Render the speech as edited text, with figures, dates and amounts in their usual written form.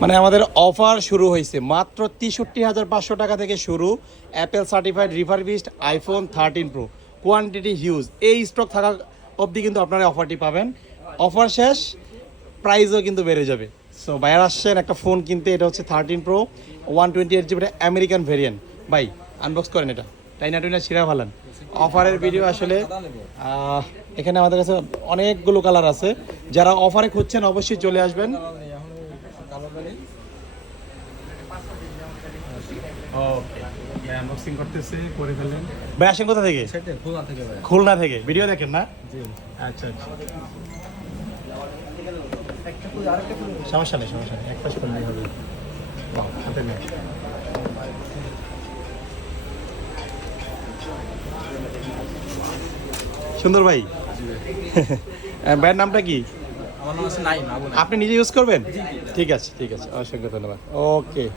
মানে আমাদের অফার শুরু হয়েছে মাত্র ৬৩,৫০০ টাকা থেকে শুরু। Apple certified refurbished iPhone 13 pro, quantity huge. এই স্টক থাকা অবধি কিন্তু আপনারা অফারটি পাবেন। অফার শেষ, প্রাইসও কিন্তু বেড়ে যাবে। সো বাইরে আসছেন একটা ফোন কিনতে, এটা হচ্ছে 13 প্রো 128GB আমেরিকান ভেরিয়েন্ট। ভাই আনবক্স করেন এটা, টাইনা টুইনা ছিঁড়া ভালান। অফারের ভিডিও আসলে এখানে আমাদের কাছে অনেকগুলো কালার আছে। যারা অফারে খুঁজছেন অবশ্যই চলে আসবেন। ওকে, আনবক্সিং করতেছে, করে ফেলেন। ভাই আসেন কোথা থেকে? খুলনা থেকে। ভিডিও দেখেন না? আচ্ছা আচ্ছা, সমস্যা নেই সমস্যা নেই, এক পাশ করলেই হবে। হাতে নেই। সুন্দর ভাই, ভাইয়ের নামটা কি? আমার নাম আছে নাইম। আপনি নিজে ইউজ করবেন? ঠিক আছে ঠিক আছে, অসংখ্য ধন্যবাদ। ওকে।